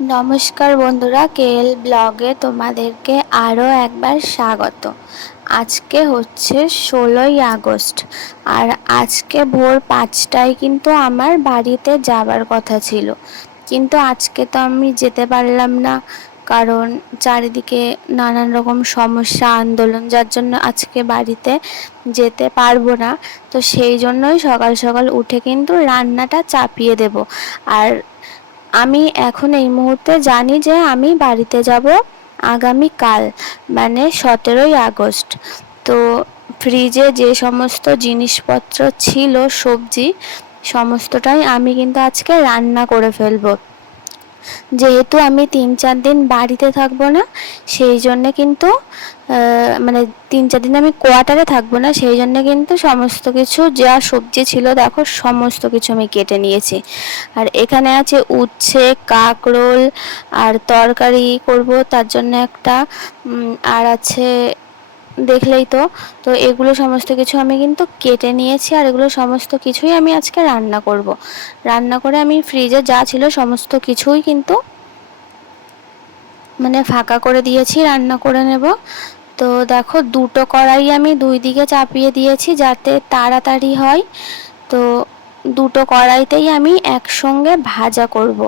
নমস্কার বন্ধুরা, কেএল ব্লগে তোমাদেরকে আরও একবার স্বাগত। আজকে হচ্ছে 16ই আগস্ট, আর আজকে ভোর 5টায় কিন্তু আমার বাড়িতে যাবার কথা ছিল, কিন্তু আজকে তো আমি যেতে পারলাম না, কারণ চারিদিকে নানান রকম সমস্যা আন্দোলন, যার জন্য আজকে বাড়িতে যেতে পারবো না। তো সেই জন্যই সকাল সকাল উঠে কিন্তু রান্নাটা চাপিয়ে দেব। আর আমি এখন এই মুহূর্তে জানি যে আমি বাড়িতে যাব আগামীকাল, মানে 17ই আগস্ট। তো ফ্রিজে যে সমস্ত জিনিসপত্র ছিল, সবজি সমস্তটাই আমি কিন্তু আজকে রান্না করে ফেলবো। যেহেতু আমি 3-4 দিন বাড়িতে থাকবো না, সেই জন্যে কিন্তু মানে 3-4 দিন আমি কোয়ার্টারে থাকবো না, সেই জন্য কিন্তু সমস্ত কিছু যা সবজি ছিল দেখো সমস্ত কিছু আমি কেটে নিয়েছি। আর এখানে আছে উচ্ছে, কাঁকরোল, আর তরকারি করব তার জন্য একটা, আর আছে দেখলেই তো। তো এগুলো সমস্ত কিছু আমি কিন্তু কেটে নিয়েছি, আর এগুলো সমস্ত কিছুই আমি আজকে রান্না করব। রান্না করে আমি ফ্রিজে যা ছিল সমস্ত কিছুই কিন্তু মানে ফাঁকা করে দিয়েছি, রান্না করে নেব। তো দেখো, দুটো কড়াই আমি দুই দিকে চাপিয়ে দিয়েছি যাতে তাড়াতাড়ি হয়। তো দুটো কড়াইতেই আমি একসঙ্গে ভাজা করব,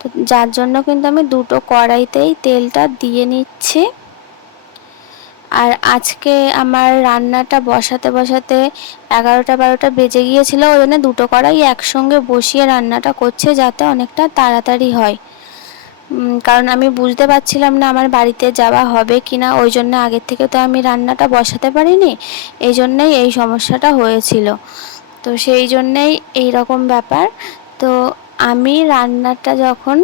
তো যার জন্য কিন্তু আমি দুটো কড়াইতেই তেলটা দিয়ে নিচ্ছি। আর আজকে আমার রান্নাটা বসাতে বসাতে 11টা-12টা বেজে গিয়েছিল, ওই জন্য দুটো কড়াই একসঙ্গে বসিয়ে রান্নাটা করছে যাতে অনেকটা তাড়াতাড়ি হয়। কারণ আমি বুঝতে পারছিলাম না আমার বাড়িতে যাওয়া হবে কি না, ওই জন্য আগের থেকে তো আমি রান্নাটা বসাতে পারিনি, এই জন্যেই এই সমস্যাটা হয়েছিল। তো সেই জন্যেই এই রকম ব্যাপার। তো আমি রান্নাটা যখন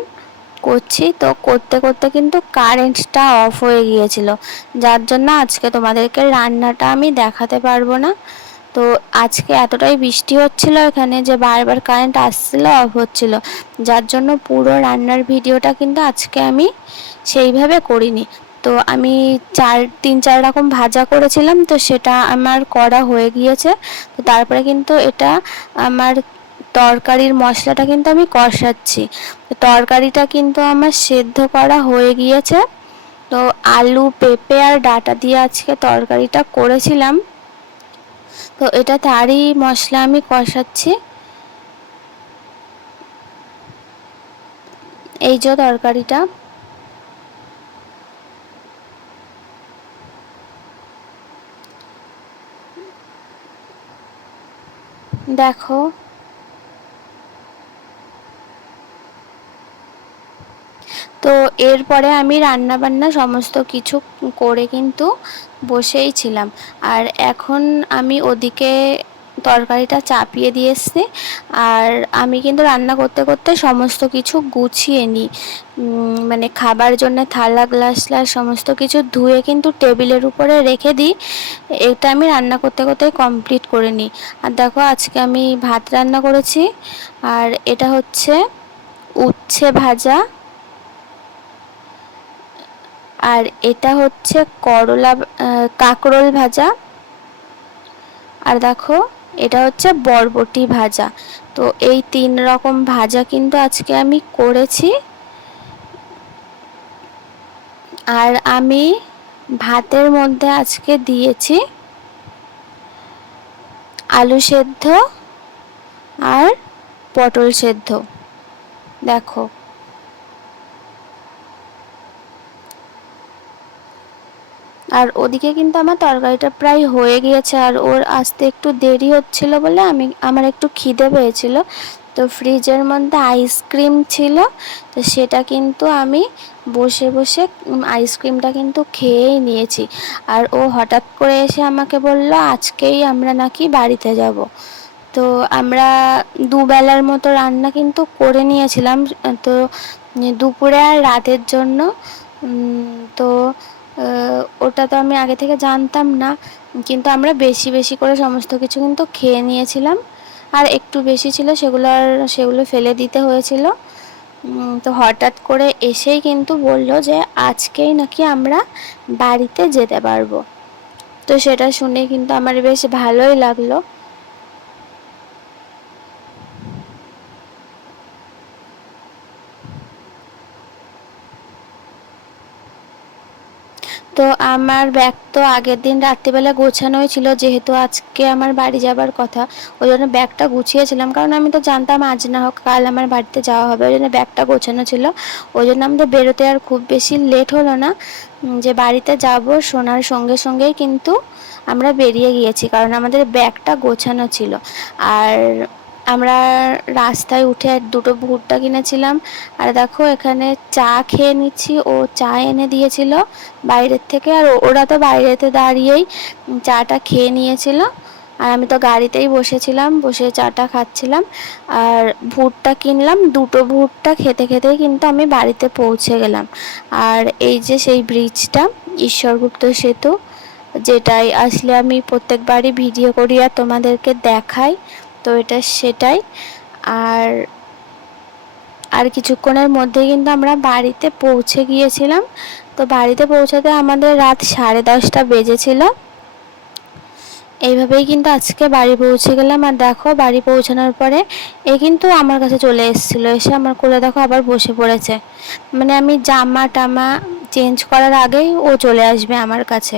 করছি, তো করতে করতে কিন্তু কারেন্টটা অফ হয়ে গিয়েছিল, যার জন্য আজকে তোমাদেরকে রান্নাটা আমি দেখাতে পারবো না। তো আজকে এতটাই বৃষ্টি হচ্ছিল এখানে যে বারবার কারেন্ট আসছিল, অফ হচ্ছিল, যার জন্য পুরো রান্নার ভিডিওটা কিন্তু আজকে আমি সেইভাবে করিনি। তো আমি 3-4 রকম ভাজা করেছিলাম, তো সেটা আমার করা হয়ে গিয়েছে। তো তারপরে কিন্তু এটা আমার তরকারির মশলাটা কিন্তু আমি কষাচ্ছি। তো তরকারিটা কিন্তু আমার সেদ্ধ করা হয়ে গিয়েছে। তো আলু, পেঁপে আর ডাঁটা দিয়ে আজকে তরকারিটা করেছিলাম। তো এটা তারই মশলা আমি কষাচ্ছি। এই যে তরকারিটা, দেখো। তো এরপরে আমি রান্না বান্না সমস্ত কিছু করে কিন্তু বসেই ছিলাম। আর এখন আমি ওদিকে তরকারিটা চাপিয়ে দিয়ে এসছি, আর আমি কিন্তু রান্না করতে করতে সমস্ত কিছু গুছিয়ে নিই। মানে খাবার জন্য থালা, গ্লাস সমস্ত কিছু ধুয়ে কিন্তু টেবিলের উপরে রেখে দিই। এটা আমি রান্না করতে করতে কমপ্লিট করে নিই। আর দেখো, আজকে আমি ভাত রান্না করেছি, আর এটা হচ্ছে উচ্ছে ভাজা, আর এটা হচ্ছে কাঁকরোল ভাজা, আর দেখো এটা হচ্ছে বরবটি ভাজা। তো এই 3 রকম ভাজা কিন্তু আজকে আমি করেছি। আর আমি ভাতের মধ্যে আজকে দিয়েছি আলু সেদ্ধ আর পটল সেদ্ধ, দেখো। আর ওদিকে কিন্তু আমার তরকারিটা প্রায় হয়ে গিয়েছে, আর ওর আসতে একটু দেরি হচ্ছিল বলে আমার একটু খিদে পেয়েছিল। তো ফ্রিজের মধ্যে আইসক্রিম ছিল, তো সেটা কিন্তু আমি বসে বসে আইসক্রিমটা কিন্তু খেয়েই নিয়েছি। আর ও হঠাৎ করে এসে আমাকে বলল আজকেই আমরা নাকি বাড়িতে যাব। তো আমরা দুবেলার মতো রান্না কিন্তু করে নিয়েছিলাম, তো দুপুরে আর রাতের জন্য। তো ওটা তো আমি আগে থেকে জানতাম না, কিন্তু আমরা বেশি বেশি করে সমস্ত কিছু কিন্তু খেয়ে নিয়েছিলাম। আর একটু বেশি ছিল, সেগুলো ফেলে দিতে হয়েছিল। তো হঠাৎ করে এসেই কিন্তু বলল যে আজকেই নাকি আমরা বাড়িতে যেতে পারবো। তো সেটা শুনে কিন্তু আমার বেশ ভালোই লাগলো। তো আমার ব্যাগ তো আগের দিন রাত্রিবেলা গোছানোই ছিল, যেহেতু আজকে আমার বাড়ি যাবার কথা, ওই জন্য ব্যাগটা গুছিয়েছিলাম, কারণ আমি তো জানতাম আজ না হোক কাল আমার বাড়িতে যাওয়া হবে, ওই জন্য ব্যাগটা গোছানো ছিল। ওই জন্য আমাদের বেরোতে আর খুব বেশি লেট হলো না, যে বাড়িতে যাব শোনার সঙ্গে সঙ্গেই কিন্তু আমরা বেরিয়ে গিয়েছি, কারণ আমাদের ব্যাগটা গোছানো ছিল। আর আমরা রাস্তায় উঠে দুটো ভুট্টা কিনেছিলাম, আর দেখো এখানে চা খেয়ে নিচ্ছি, ও চা এনে দিয়েছিল বাইরের থেকে, আর ওরা তো বাইরেতে দাঁড়িয়েই চাটা খেয়ে নিয়েছিল, আর আমি তো গাড়িতেই বসেছিলাম, বসে চাটা খাচ্ছিলাম। আর ভুট্টা কিনলাম, দুটো ভুট্টা খেতে খেতেই কিন্তু আমি বাড়িতে পৌঁছে গেলাম। আর এই যে সেই ব্রিজটা, ঈশ্বরগুপ্ত সেতু, যেটাই আসলে আমি প্রত্যেকবারই ভিডিও করি আর তোমাদেরকে দেখাই, তো এটা সেটাই। আর আর কিছুক্ষণের মধ্যে কিন্তু আমরা বাড়িতে পৌঁছে গিয়েছিলাম। তো বাড়িতে পৌঁছাতে আমাদের রাত 10:30 বেজেছিল। এইভাবেই কিন্তু আজকে বাড়ি পৌঁছে গেলাম। আর দেখো বাড়ি পৌঁছানোর পরে এ কিন্তু আমার কাছে চলে এসেছিলো, এসে আমার কোলে দেখো আবার বসে পড়েছে, মানে আমি জামা টামা চেঞ্জ করার আগেই ও চলে আসবে আমার কাছে,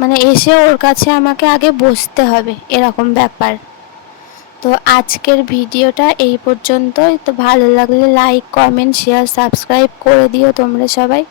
মানে এসে ওর কাছে আমাকে আগে বসতে হবে, এরকম ব্যাপার। তো আজকের ভিডিওটা এই পর্যন্তই। তো ভালো লাগলে লাইক কমেন্ট শেয়ার সাবস্ক্রাইব করে দিও তোমরা সবাই।